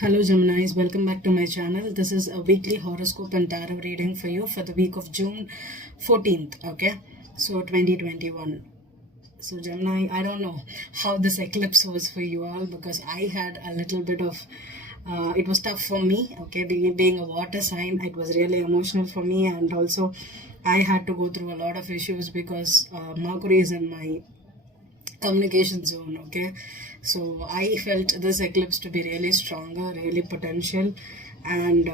Hello Geminis, welcome back to my channel. This is a weekly horoscope and tarot reading for you for the week of June 14th, okay? So 2021. So Gemini, I don't know how this eclipse was for you all because I had a little bit of it was tough for me, okay? Being a water sign, it was really emotional for me, and also I had to go through a lot of issues because Mercury is in my communication zone, okay? So I felt this eclipse to be really stronger, really potential. And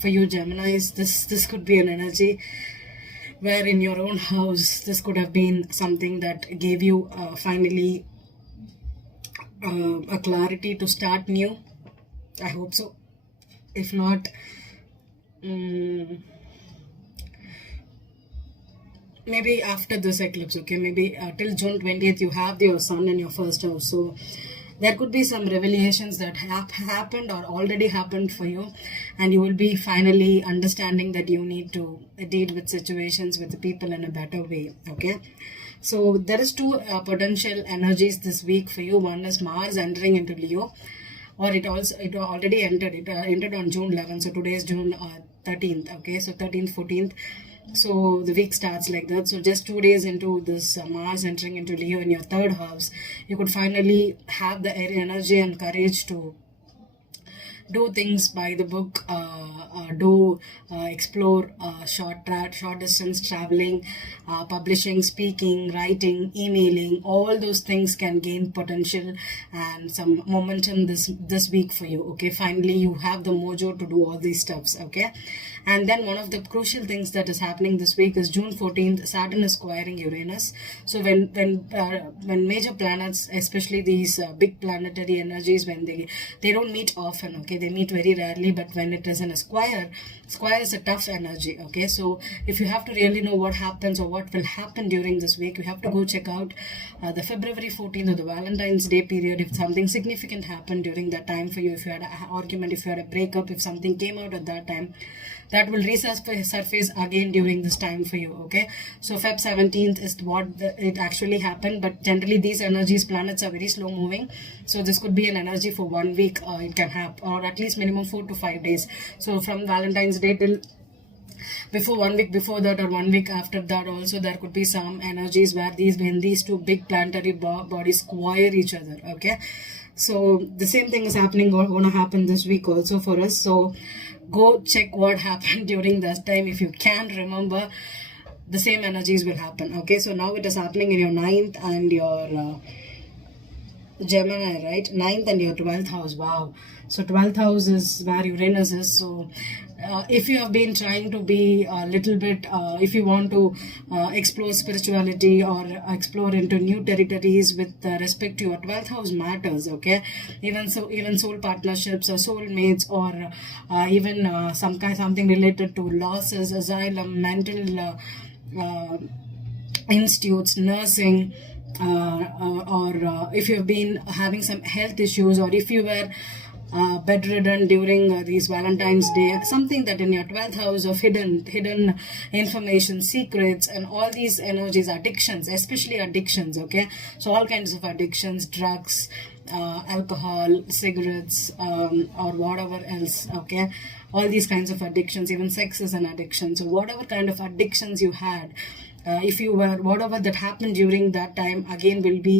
for you Geminis, this could be an energy where in your own house this could have been something that gave you finally a clarity to start new. I hope so. If not, maybe after this eclipse, okay? Maybe till June 20th you have your sun in your first house, so there could be some revelations that have happened or already happened for you, and you will be finally understanding that you need to deal with situations with the people in a better way, okay? So there is two potential energies this week for you. One is Mars entering into Leo, or it already entered. It entered on June 11th, so today is June 13th, okay? So 13th, 14th, so the week starts like that. So just 2 days into this Mars entering into Leo in your third house, you could finally have the energy and courage to do things by the book, explore short distance traveling, publishing, speaking, writing, emailing. All those things can gain potential and some momentum this week for you, okay? Finally you have the mojo to do all these stuffs, okay? And then one of the crucial things that is happening this week is June 14th, Saturn is squiring Uranus. So when major planets, especially these big planetary energies, when they don't meet often, okay? They meet very rarely, but when it is in a square is a tough energy, okay? So if you have to really know what happens or what will happen during this week, you have to go check out the February 14th or the Valentine's Day period. If something significant happened during that time for you, if you had an argument, if you had a breakup, if something came out at that time, that will resurface again during this time for you, okay? So Feb 17th is what it actually happened, but generally these energies, planets are very slow moving, so this could be an energy for 1 week. It can happen, or at least minimum 4 to 5 days. So from Valentine's Day till before 1 week before that or 1 week after that also, there could be some energies where when these two big planetary bodies square each other, okay? So the same thing is gonna happen this week also for us. So go check what happened during that time. If you can remember, the same energies will happen, okay? So now it is happening in your 9th and your Gemini, right? 9th and your 12th house. Wow. So 12th house is where Uranus is. So if you have been trying to be a little bit, if you want to explore spirituality or explore into new territories with respect to your 12th house matters, okay? Even soul partnerships or soulmates, or even something related to losses, asylum, mental institutes, nursing, or if you've been having some health issues, or if you were bedridden during these Valentine's Day, something that in your 12th house of hidden information, secrets, and all these energies, addictions, especially addictions, okay? So all kinds of addictions, drugs, alcohol, cigarettes, or whatever else, okay? All these kinds of addictions, even sex is an addiction. So whatever kind of addictions you had, if you were, whatever that happened during that time, again will be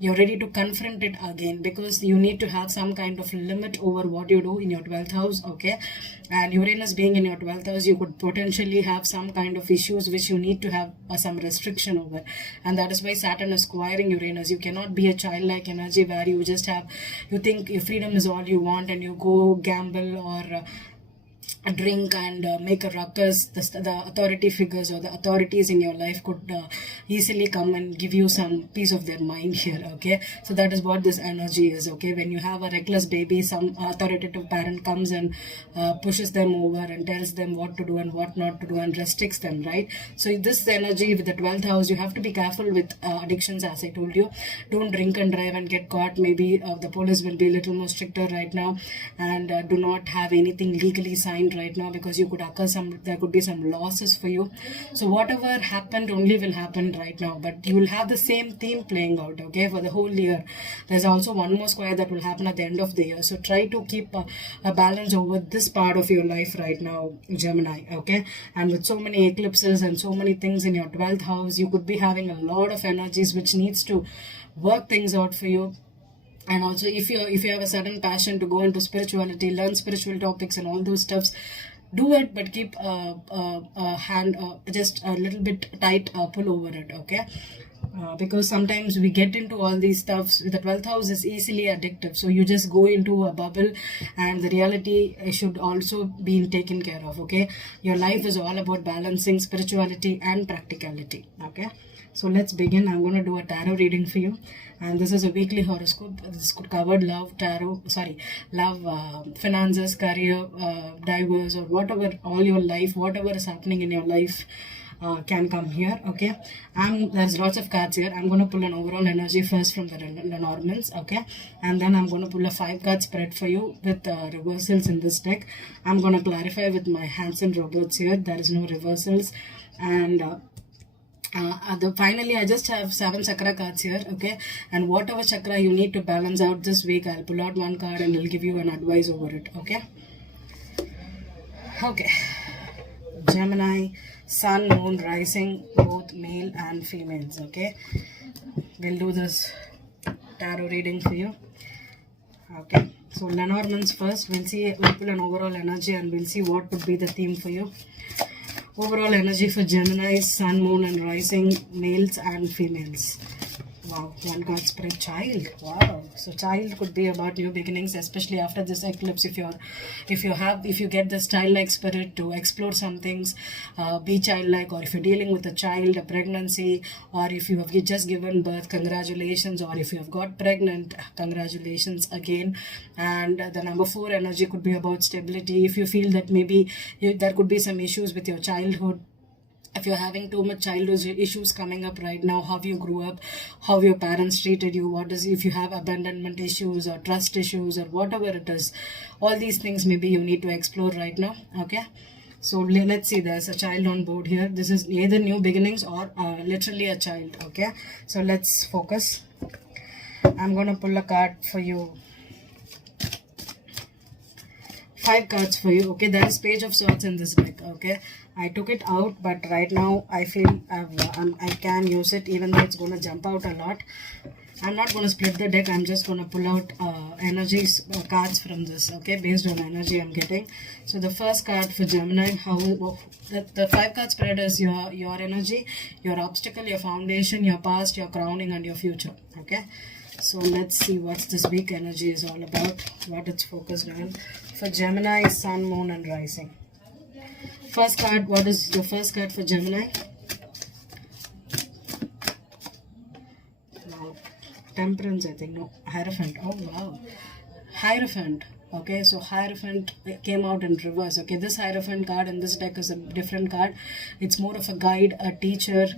you're ready to confront it again, because you need to have some kind of limit over what you do in your 12th house, okay? And Uranus being in your 12th house, you could potentially have some kind of issues which you need to have some restriction over, and that is why Saturn is squiring Uranus. You cannot be a childlike energy where you think your freedom is all you want and you go gamble or drink and make a ruckus. The authority figures or the authorities in your life could easily come and give you some piece of their mind here, okay? So that is what this energy is, okay? When you have a reckless baby, some authoritative parent comes and pushes them over and tells them what to do and what not to do and restricts them, right? So this energy with the 12th house, you have to be careful with addictions, as I told you. Don't drink and drive and get caught. Maybe the police will be a little more stricter right now, and do not have anything legally signed right now, because you could there could be some losses for you. So whatever happened only will happen right now, but you will have the same theme playing out, okay, for the whole year. There's also one more square that will happen at the end of the year. So try to keep a balance over this part of your life right now, Gemini, okay? And with so many eclipses and so many things in your 12th house, you could be having a lot of energies which needs to work things out for you. And also, if you have a sudden passion to go into spirituality, learn spiritual topics and all those stuffs, do it, but keep a hand just a little bit tight pull over it, okay? Because sometimes we get into all these stuffs. The 12th house is easily addictive, so you just go into a bubble, and the reality should also be taken care of, okay? Your life is all about balancing spirituality and practicality, okay? So let's begin. I'm going to do a tarot reading for you, and this is a weekly horoscope. This could cover love, finances, career, divorce, or whatever, all your life, whatever is happening in your life can come here, okay? There's lots of cards here. I'm going to pull an overall energy first from the Lenormands, okay? And then I'm going to pull a 5-card spread for you with reversals in this deck. I'm going to clarify with my Hanson Roberts here. There is no reversals. And finally, I just have 7 chakra cards here, okay? And whatever chakra you need to balance out this week, I'll pull out one card and I'll give you an advice over it, okay? Okay. Gemini, Sun, Moon, Rising, both male and females, okay? We'll do this tarot reading for you, okay? So Lenormands first. We'll pull an overall energy and we'll see what would be the theme for you. Overall energy for Gemini, Sun, Moon and Rising, males and females. Wow, one card spread, child. Wow. So child could be about new beginnings, especially after this eclipse. If you get this childlike spirit to explore some things, be childlike, or if you're dealing with a child, a pregnancy, or if you have just given birth, congratulations, or if you have got pregnant, congratulations again. And the number 4 energy could be about stability. If you feel that maybe there could be some issues with your childhood, if you're having too much childhood issues coming up right now, how you grew up, how your parents treated you, if you have abandonment issues or trust issues or whatever it is, all these things maybe you need to explore right now, okay? So let's see, there's a child on board here. This is either new beginnings or literally a child, okay? So let's focus. I'm going to pull a card for you. 5 cards for you, okay? There is Page of Swords in this deck, okay? I took it out, but right now I feel I can use it, even though it's going to jump out a lot. I'm not going to split the deck. I'm just going to pull out energies cards from this, okay, based on energy I'm getting. So the first card for Gemini, the 5-card spread is your energy, your obstacle, your foundation, your past, your crowning and your future, okay? So let's see what this week energy is all about, what it's focused on for Gemini, Sun, Moon and Rising. First card, what is your first card for Gemini? Wow. Temperance, I think. No, Hierophant. Oh, wow. Hierophant. Okay, so Hierophant came out in reverse. Okay, this Hierophant card in this deck is a different card. It's more of a guide, a teacher,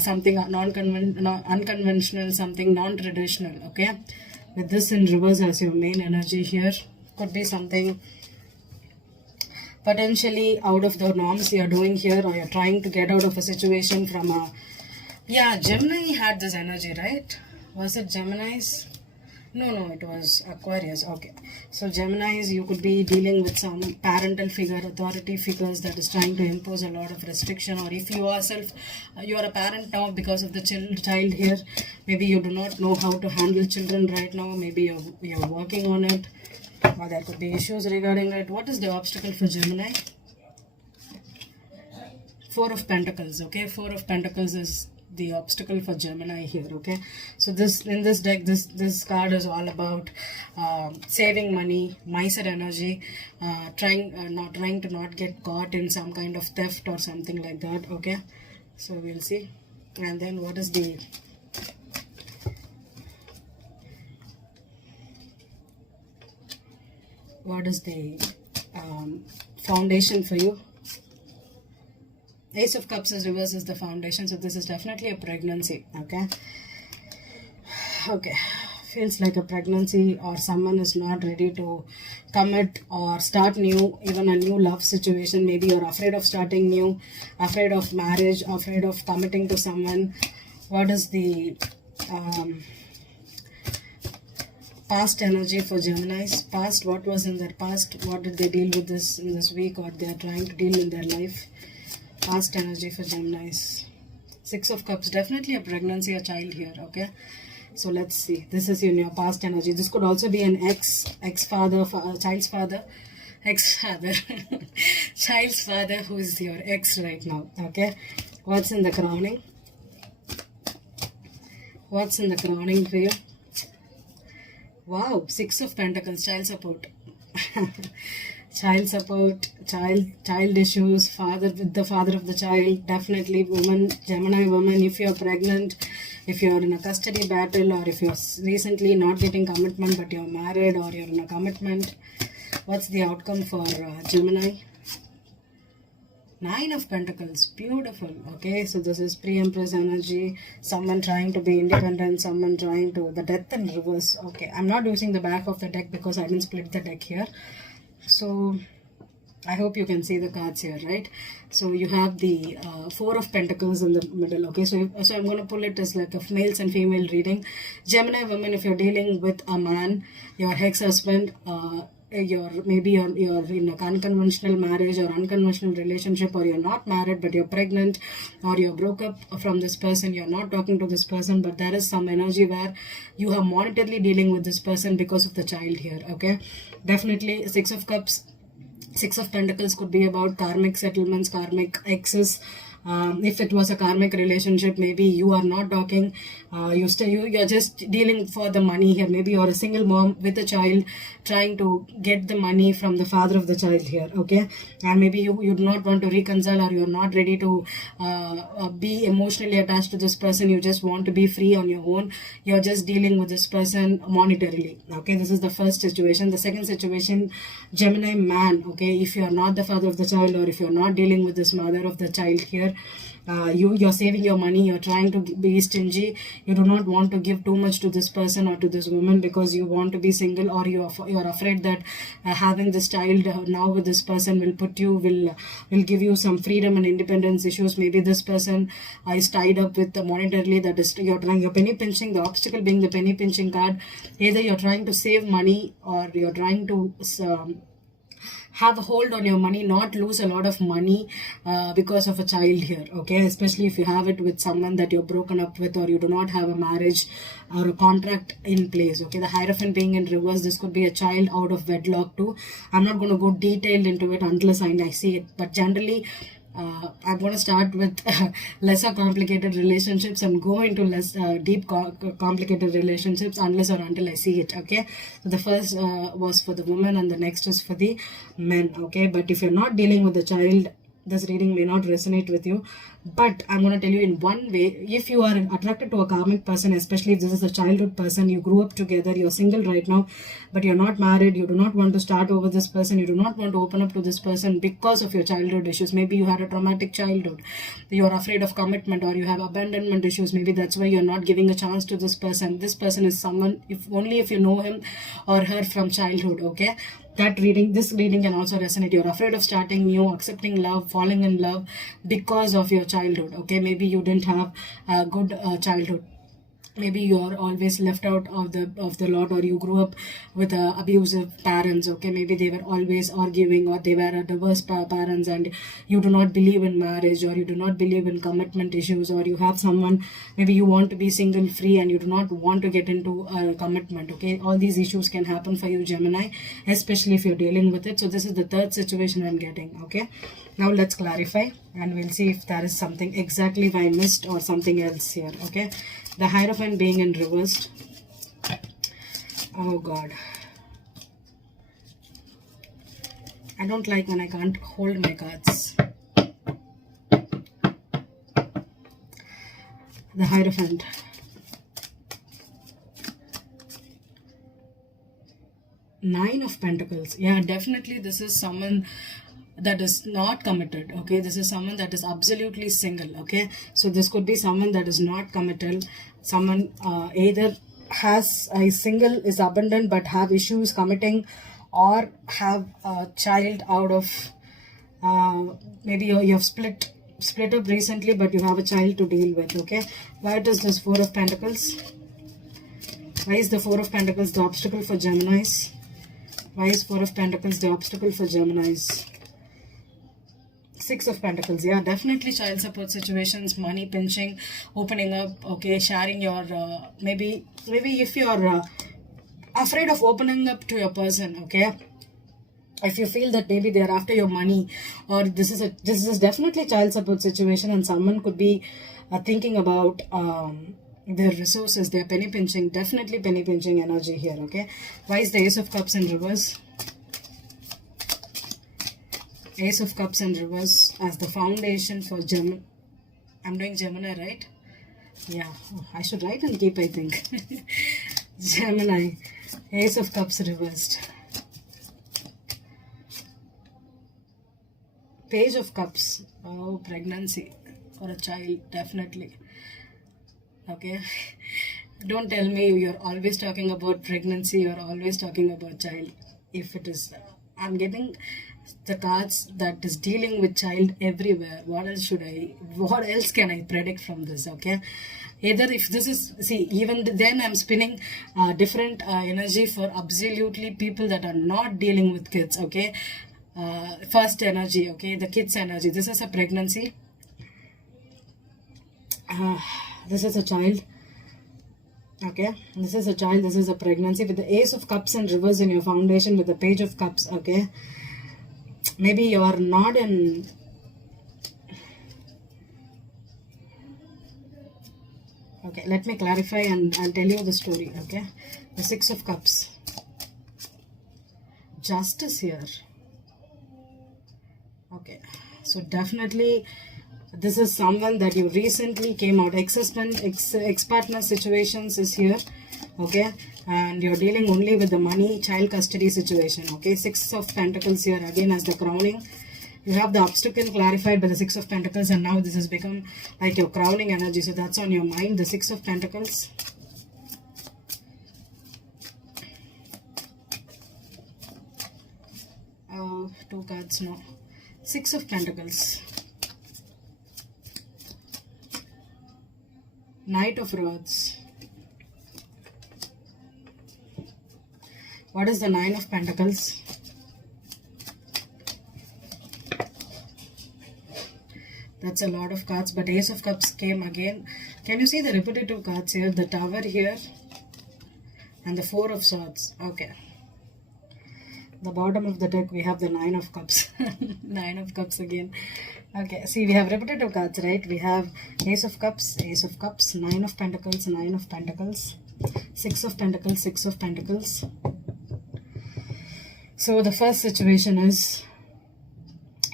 something unconventional, something non-traditional. Okay, with this in reverse as your main energy here. Could be something potentially out of the norms you're doing here, or you're trying to get out of a situation from a... Yeah, Gemini had this energy, right? Was it Gemini's? No, it was Aquarius. Okay, so Geminis, you could be dealing with some parental figure, authority figures that is trying to impose a lot of restriction, or if you yourself, you are a parent now because of the child here, maybe you do not know how to handle children right now, maybe you're working on it, or there could be issues regarding it. What is the obstacle for Gemini? 4 of Pentacles, okay? 4 of Pentacles is the obstacle for Gemini here, okay? So in this deck, this card is all about saving money, miser energy, trying to not get caught in some kind of theft or something like that, okay? So we'll see. And then what is the foundation for you? Ace of Cups is reverse is the foundation, so this is definitely a pregnancy, okay? Okay, feels like a pregnancy, or someone is not ready to commit or start new, even a new love situation. Maybe you're afraid of starting new, afraid of marriage, afraid of committing to someone. What is the past energy for Geminis? Past, what was in their past? What did they deal with this in this week, or they are trying to deal in their life? Past energy for Geminis. Six of Cups, definitely a pregnancy, a child here, okay? So let's see. This is in your past energy. This could also be an ex-father, child's father, ex-father, child's father who is your ex right now, okay? What's in the crowning? What's in the crowning for you? Wow, Six of Pentacles, child support. Child support, child issues, father with the father of the child, definitely woman, Gemini woman, if you're pregnant, if you're in a custody battle, or if you're recently not getting commitment but you're married, or you're in a commitment, what's the outcome for Gemini? Nine of Pentacles, beautiful, okay? So this is pre-empress energy, someone trying to be independent, someone trying to, the death in reverse, okay? I'm not using the back of the deck because I didn't split the deck here. So I hope you can see the cards here, right? So you have the Four of Pentacles in the middle, okay? So I'm going to pull it as like a males and female reading. Gemini women, if you're dealing with a man, your ex-husband, maybe you're in a unconventional marriage or unconventional relationship, or you're not married but you're pregnant, or you broke up from this person, you're not talking to this person, but there is some energy where you are monetarily dealing with this person because of the child here, okay? Definitely Six of Cups, Six of Pentacles could be about karmic settlements, karmic exes. If it was a karmic relationship, maybe you are not talking, you're just dealing for the money here. Maybe you're a single mom with a child trying to get the money from the father of the child here, okay? And maybe you do not want to reconcile, or you're not ready to be emotionally attached to this person. You just want to be free on your own. You're just dealing with this person monetarily, okay? This is the first situation. The second situation, Gemini man, okay? If you're not the father of the child, or if you're not dealing with this mother of the child here, you're saving your money, you're trying to be stingy, you do not want to give too much to this person or to this woman because you want to be single, or you're afraid that having this child now with this person will give you some freedom and independence issues. Maybe this person is tied up with monetarily, that is you're penny pinching, the obstacle being the penny pinching card. Either you're trying to save money, or you're trying to have a hold on your money, not lose a lot of money because of a child here, okay? Especially if you have it with someone that you're broken up with, or you do not have a marriage or a contract in place, okay? The Hierophant being in reverse, this could be a child out of wedlock too. I'm not going to go detailed into it unless I see it, but generally I'm going to start with lesser complicated relationships and go into less deep complicated relationships unless or until I see it, okay? So the first was for the woman, and the next is for the men, okay? But if you're not dealing with the child, this reading may not resonate with you. But I'm going to tell you in one way, if you are attracted to a karmic person, especially if this is a childhood person, you grew up together, you're single right now, but you're not married, you do not want to start over this person, you do not want to open up to this person because of your childhood issues. Maybe you had a traumatic childhood, you're afraid of commitment, or you have abandonment issues. Maybe that's why you're not giving a chance to this person. This person is someone, if you know him or her from childhood, okay? This reading can also resonate. You're afraid of starting new, accepting love, falling in love because of your childhood, okay? Maybe you didn't have a good childhood. Maybe you're always left out of the lot, or you grew up with abusive parents, okay? Maybe they were always arguing, or they were diverse parents, and you do not believe in marriage, or you do not believe in commitment issues, or you have someone, maybe you want to be single free and you do not want to get into a commitment, okay? All these issues can happen for you, Gemini, especially if you're dealing with it. So this is the third situation I'm getting, okay? Now let's clarify, and we'll see if there is something exactly I missed or something else here, okay? The Hierophant being in reversed. Oh God. I don't like when I can't hold my cards. The Hierophant. Nine of Pentacles. Yeah, definitely this is someone that is not committed, okay? This is someone that is absolutely single, okay? So this could be someone that is not committed, someone either has a single, is abundant but have issues committing, or have a child out of maybe you have split up recently, but you have a child to deal with. Okay, why does this Four of Pentacles? Why is the Four of Pentacles the obstacle for Geminis? Why is Four of Pentacles the obstacle for Geminis? Six of Pentacles, yeah, definitely child support situations, money pinching, opening up, okay, sharing your, maybe if you're afraid of opening up to your person, okay, if you feel that maybe they're after your money, or this is definitely child support situation, and someone could be thinking about their resources, they're penny pinching, definitely penny pinching energy here, okay. Why is the Ace of Cups in reverse? Ace of Cups in reverse as the foundation for Gemini. I'm doing Gemini, right? Yeah, I should write and keep, I think. Gemini. Ace of Cups reversed. Page of Cups. Oh, pregnancy for a child, definitely. Okay. Don't tell me you're always talking about pregnancy, you're always talking about child. If it is, I'm getting the cards that is dealing with child everywhere. What else can I predict from this? Okay, either if this is, see, even then I'm spinning different energy for absolutely people that are not dealing with kids. Okay, first energy, okay, the kids energy. This is a pregnancy, this is a child. Okay, this is a child, this is a pregnancy, with the Ace of Cups in reverse in your foundation, with the Page of Cups. Okay, maybe you are not in, okay, let me clarify and I'll tell you the story. Okay, the Six of Cups, Justice here. Okay, so definitely this is someone that you recently came out, ex-husband, ex-partner situations is here. Okay, and you're dealing only with the money, child custody situation. Okay, Six of Pentacles here again as the crowning. You have the obstacle clarified by the Six of Pentacles, and now this has become like your crowning energy, so that's on your mind, the Six of Pentacles. Two cards now. Six of Pentacles, Knight of Rods. What is the Nine of Pentacles? That's a lot of cards, but Ace of Cups came again. Can you see the repetitive cards here? The Tower here and the Four of Swords. Okay. The bottom of the deck we have the Nine of Cups. Nine of Cups again. Okay, see, we have repetitive cards, right? We have Ace of Cups, Nine of Pentacles, Nine of Pentacles, Six of Pentacles, Six of Pentacles. So the first situation is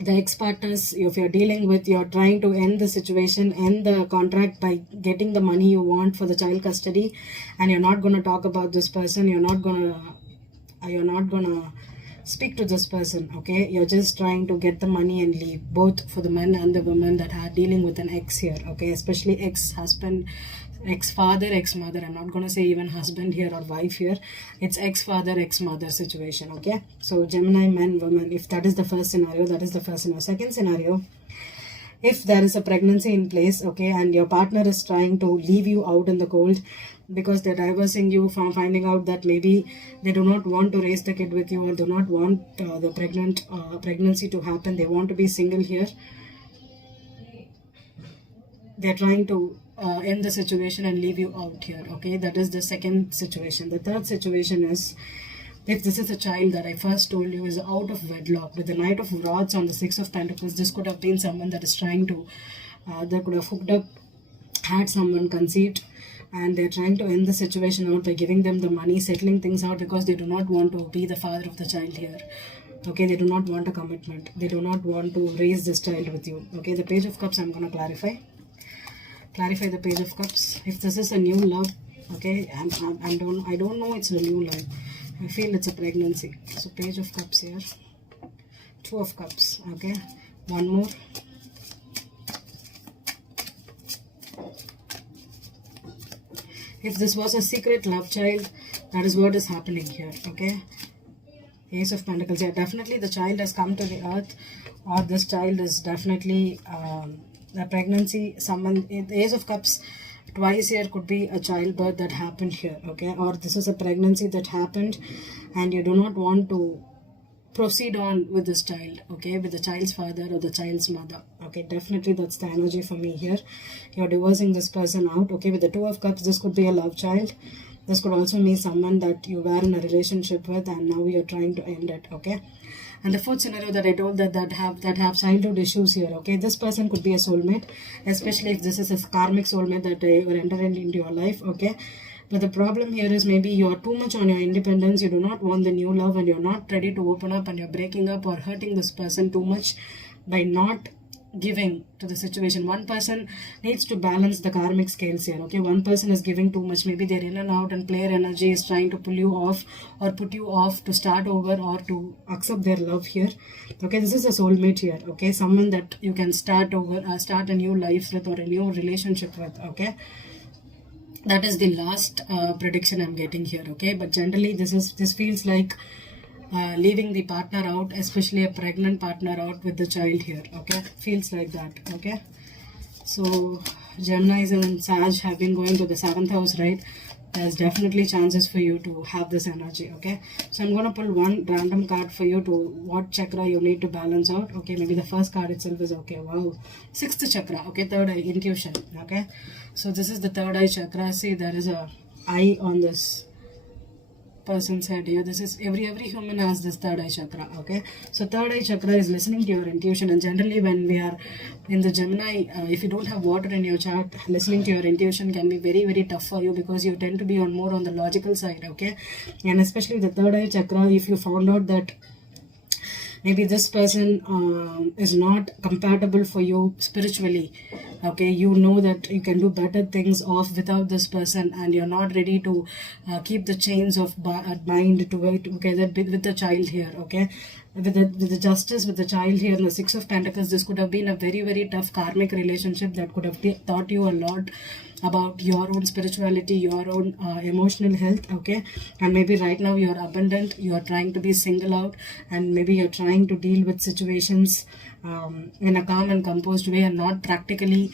the ex-partners. If you're dealing with, you're trying to end the situation, end the contract by getting the money you want for the child custody, and you're not going to talk about this person, you're not going to speak to this person. Okay, you're just trying to get the money and leave, both for the men and the women that are dealing with an ex here. Okay, especially ex-husband, ex-father, ex-mother. I'm not going to say even husband here or wife here. It's ex-father, ex-mother situation. Okay, so Gemini, men, women, if that is the first scenario, that is the first scenario. Second scenario, if there is a pregnancy in place, okay, and your partner is trying to leave you out in the cold because they're divorcing you, from finding out that maybe they do not want to raise the kid with you, or do not want the pregnancy to happen, they want to be single here. They're trying to end the situation and leave you out here. Okay, that is the second situation. The third situation is, if this is a child that I first told you is out of wedlock, with the Knight of Rods on the Six of Pentacles, this could have been someone that is trying to, they could have hooked up, had someone conceived, and they're trying to end the situation out by giving them the money, settling things out, because they do not want to be the father of the child here. Okay, they do not want a commitment. They do not want to raise this child with you. Okay, the Page of Cups, I'm going to clarify the Page of Cups. If this is a new love, okay, I don't know it's a new love. I feel it's a pregnancy. So Page of Cups here, Two of Cups. Okay, one more. If this was a secret love child, that is what is happening here. Okay, Ace of Pentacles. Yeah, definitely the child has come to the earth, or this child is definitely a pregnancy. Someone, the Ace of Cups twice here could be a childbirth that happened here. Okay, or this is a pregnancy that happened, and you do not want to proceed on with this child, okay, with the child's father or the child's mother. Okay, definitely that's the energy for me here. You're divorcing this person out. Okay, with the Two of Cups, this could be a love child. This could also mean someone that you were in a relationship with and now you're trying to end it. Okay, and the fourth scenario that I told, that have childhood issues here. Okay, this person could be a soulmate, especially if this is a karmic soulmate that you are entering into your life. Okay, but the problem here is maybe you're too much on your independence. You do not want the new love and you're not ready to open up, and you're breaking up or hurting this person too much by not giving to the situation. One person needs to balance the karmic scales here. Okay, one person is giving too much. Maybe they're in and out, and player energy is trying to pull you off or put you off to start over or to accept their love here. Okay, this is a soulmate here. Okay, someone that you can start over, start a new life with, or a new relationship with. Okay, that is the last prediction I'm getting here. Okay, but generally this feels like leaving the partner out, especially a pregnant partner out with the child here. Okay, feels like that. Okay, so Geminis and Sag have been going to the 7th house, right? There's definitely chances for you to have this energy. Okay, so I'm gonna pull one random card for you to what chakra you need to balance out. Okay, maybe the first card itself is okay. Wow, 6th chakra. Okay, third eye, intuition. Okay, so this is the third eye chakra. See, there is a eye on this person's head here. This is every human has this third eye chakra. Okay, so third eye chakra is listening to your intuition, and generally when we are in the Gemini, if you don't have water in your chart, listening to your intuition can be very tough for you, because you tend to be on more on the logical side. Okay, and especially the third eye chakra, if you found out that maybe this person is not compatible for you spiritually. Okay, you know that you can do better things off without this person, and you're not ready to keep the chains of mind together with the child here. Okay, with the justice, with the child here, and the 6 of Pentacles, this could have been a very tough karmic relationship that could have taught you a lot about your own spirituality, your own emotional health. Okay, and maybe right now you're abundant, you're trying to be single out, and maybe you're trying to deal with situations in a calm and composed way, and not practically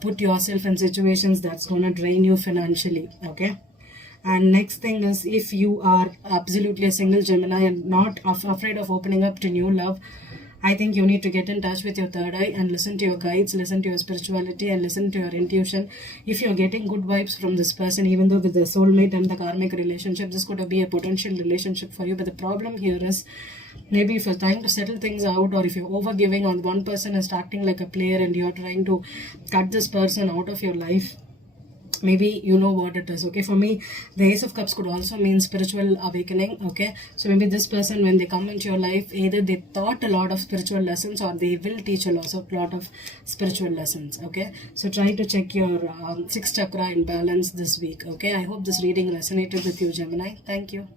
put yourself in situations that's going to drain you financially. Okay, and next thing is, if you are absolutely a single Gemini and not afraid of opening up to new love, I think you need to get in touch with your third eye and listen to your guides, listen to your spirituality, and listen to your intuition. If you're getting good vibes from this person, even though with the soulmate and the karmic relationship, this could be a potential relationship for you. But the problem here is, maybe if you're trying to settle things out, or if you're overgiving on one person is acting like a player and you're trying to cut this person out of your life, maybe you know what it is. Okay, for me, the Ace of Cups could also mean spiritual awakening. Okay, so maybe this person, when they come into your life, either they taught a lot of spiritual lessons, or they will teach a lot of spiritual lessons. Okay, so try to check your 6th chakra in balance this week. Okay, I hope this reading resonated with you, Gemini. Thank you.